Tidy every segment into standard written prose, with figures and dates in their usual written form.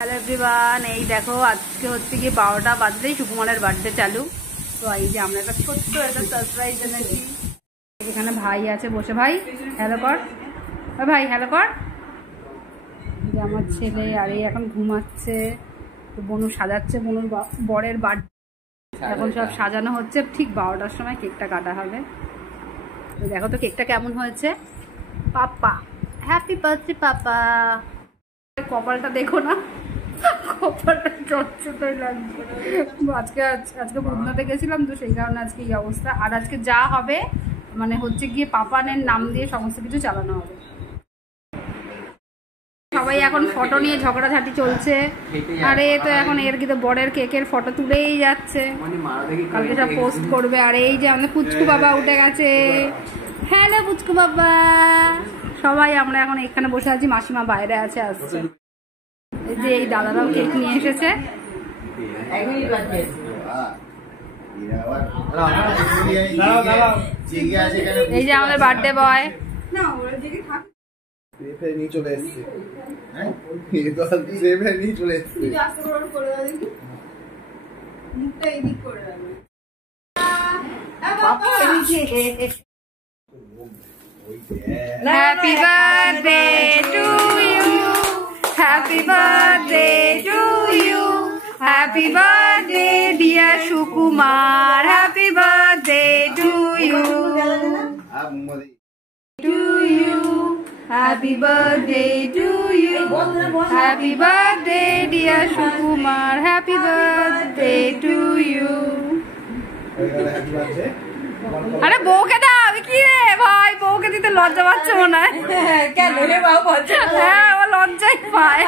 Hello everyone, এই দেখো আজকে হচ্ছে কি 12টা বাজলেই সুকুমারের বার্থডে চালু। তো এই যে আমরা একটা ছোট্ট একটা সারপ্রাইজ এনেছি। এখানে ভাই আছে বসে, ভাই হ্যালো কর, ভাই হ্যালো কর। যে আমার ছেলে আর এই এখন ঘুমাচ্ছে, তো বনু সাজাচ্ছে, বনুর বরের বার্থডে এখন সব সাজানো হচ্ছে। ঠিক 12টার সময় কেকটা কাটা হবে। তো দেখো তো কেকটা কেমন হয়েছে। পাপা হ্যাপি বার্থডে পাপা। কপালটা দেখো না, কপালটা চটচটাই লাগছে। আজকে পূর্ণাতে গেছিলাম, তো সেই কারণে আজকে এই অবস্থা। আর আজকে যা হবে মানে হচ্ছে গিয়ে পাপানের নাম দিয়ে সমস্ত কিছু চালানো হবে। সবাই এখন ফটো নিয়ে ঝগড়াঝাটি চলছে। আর এ তো এখন এর কিন্তু বরের কেকের ফটো তুলেই যাচ্ছে, কালকে সব পোস্ট করবে। আর এই যে আমাদের পুচকু বাবা উঠে গেছে। হ্যালো পুচকু বাবা। সবাই আমরা এখন এখানে বসে আছি, মাসিমা বাইরে আছে, আসছে। এই যে এই দাদারাও কেক নিয়ে এসেছে। এই যে আমাদের বার্থডে বয়। চলে এসছে, চলে এসছে। Happy birthday to you, happy birthday to you, happy birthday dear Sukumar, happy birthday to you, to you, happy birthday to you, happy birthday dear Sukumar, happy birthday to you. আরে বউকে দাও, কি রে ভাই, বউকে দিতে লজ্জা পাচ্ছে মনে হয়। কেন রে বাবু? হ্যাঁ, ও লজ্জাই পায়।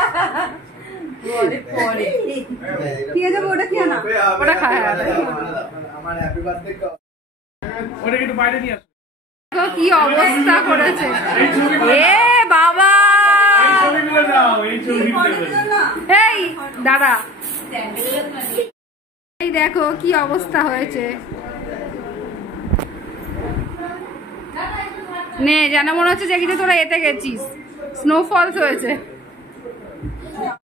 ঠিক আছে, ওটা খেয়ে না, ওটা খায়। কি অবস্থা করেছে এ বাবা। এই দাদা, এই দেখো কি অবস্থা হয়েছে। নে, যেন মনে হচ্ছে যে কিছু তোরা এতে গেছিস, স্নোফলস হয়েছে।